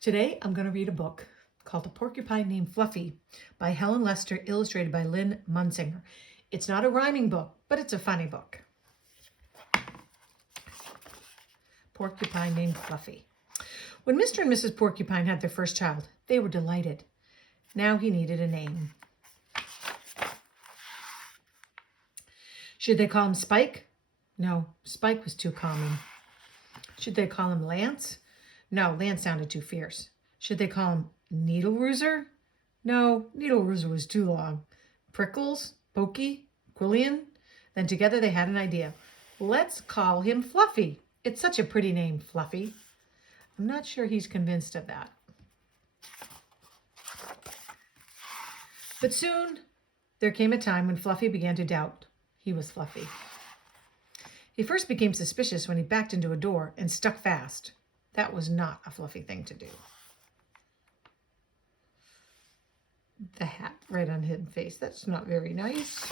Today I'm going to read a book called A Porcupine Named Fluffy by Helen Lester, illustrated by Lynn Munsinger. It's not a rhyming book, but it's a funny book. Porcupine Named Fluffy. When Mr. and Mrs. Porcupine had their first child, they were delighted. Now he needed a name. Should they call him Spike? No, Spike was too common. Should they call him Lance? No, Lance sounded too fierce. Should they call him Needle Rooser? No, Needle Rooser was too long. Prickles? Pokey? Quillian? Then together they had an idea. Let's call him Fluffy. It's such a pretty name, Fluffy. I'm not sure he's convinced of that. But soon there came a time when Fluffy began to doubt he was Fluffy. He first became suspicious when he backed into a door and stuck fast. That was not a Fluffy thing to do. The hat right on his face. That's not very nice.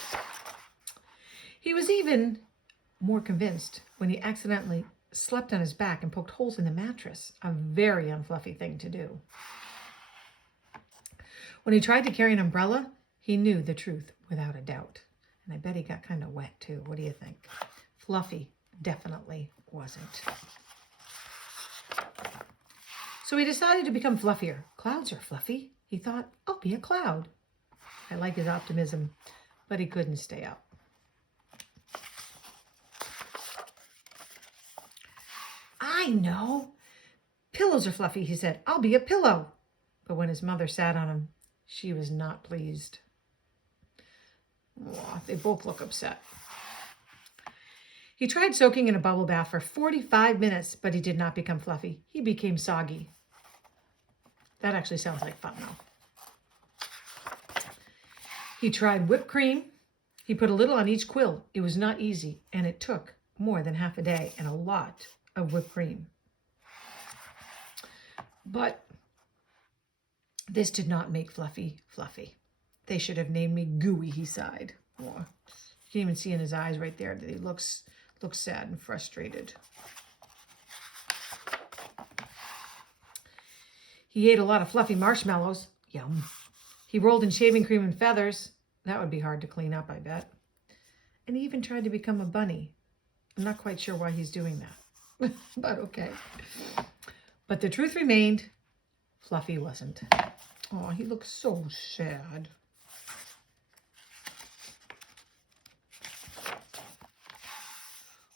He was even more convinced when he accidentally slept on his back and poked holes in the mattress. A very unfluffy thing to do. When he tried to carry an umbrella, he knew the truth without a doubt. And I bet he got kind of wet too. What do you think? Fluffy definitely wasn't. So he decided to become fluffier. Clouds are fluffy. He thought, I'll be a cloud. I like his optimism, but he couldn't stay up. I know. Pillows are fluffy, he said. I'll be a pillow. But when his mother sat on him, she was not pleased. Oh, they both look upset. He tried soaking in a bubble bath for 45 minutes, but he did not become fluffy. He became soggy. That actually sounds like fun, though. He tried whipped cream. He put a little on each quill. It was not easy, and it took more than half a day and a lot of whipped cream. But this did not make Fluffy fluffy. They should have named me Gooey, he sighed. Oh, you can even see in his eyes right there that he looks sad and frustrated. He ate a lot of fluffy marshmallows. Yum. He rolled in shaving cream and feathers. That would be hard to clean up, I bet. And he even tried to become a bunny. I'm not quite sure why he's doing that, but okay. But the truth remained, Fluffy wasn't. Oh, he looks so sad.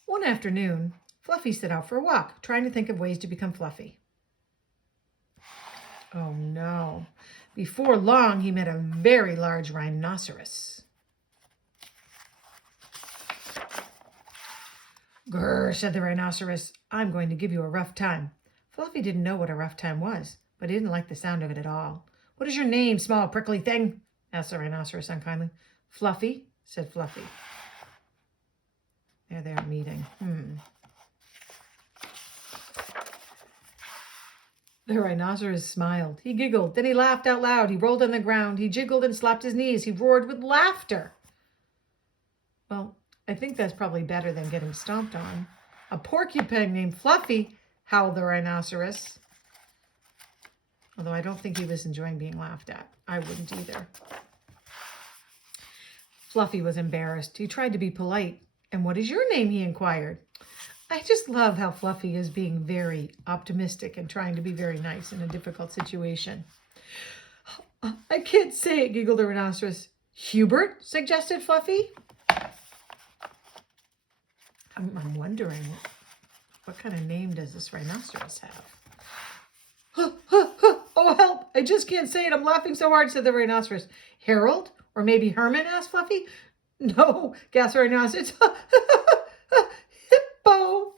One afternoon, Fluffy set out for a walk, trying to think of ways to become fluffy. Oh no. Before long, he met a very large rhinoceros. Grr, said the rhinoceros, I'm going to give you a rough time. Fluffy didn't know what a rough time was, but he didn't like the sound of it at all. What is your name, small prickly thing? Asked the rhinoceros unkindly. Fluffy, said Fluffy. There they are meeting. The rhinoceros smiled. He giggled. Then he laughed out loud. He rolled on the ground. He jiggled and slapped his knees. He roared with laughter. Well, I think that's probably better than getting stomped on. A porcupine named Fluffy, howled the rhinoceros. Although I don't think he was enjoying being laughed at. I wouldn't either. Fluffy was embarrassed. He tried to be polite. And what is your name? He inquired. I just love how Fluffy is being very optimistic and trying to be very nice in a difficult situation. I can't say it, giggled the rhinoceros. Hubert, suggested Fluffy. I'm wondering, what kind of name does this rhinoceros have? Oh, help! I just can't say it. I'm laughing so hard, said the rhinoceros. Harold? Or maybe Herman, asked Fluffy. No, gasped the rhinoceros. Hippo.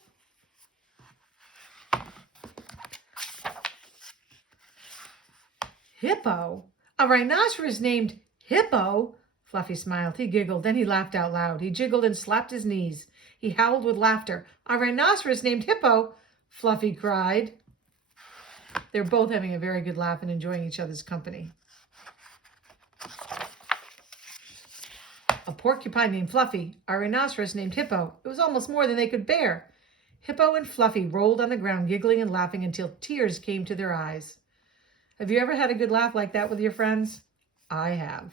Hippo? A rhinoceros named Hippo? Fluffy smiled. He giggled. Then he laughed out loud. He jiggled and slapped his knees. He howled with laughter. A rhinoceros named Hippo? Fluffy cried. They're both having a very good laugh and enjoying each other's company. A porcupine named Fluffy, a rhinoceros named Hippo. It was almost more than they could bear. Hippo and Fluffy rolled on the ground, giggling and laughing until tears came to their eyes. Have you ever had a good laugh like that with your friends? I have.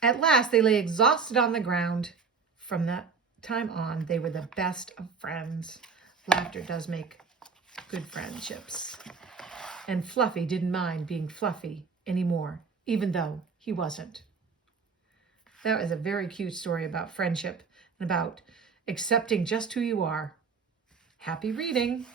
At last, they lay exhausted on the ground. From that time on, they were the best of friends. Laughter does make good friendships. And Fluffy didn't mind being Fluffy anymore, even though he wasn't. That was a very cute story about friendship and about accepting just who you are. Happy reading!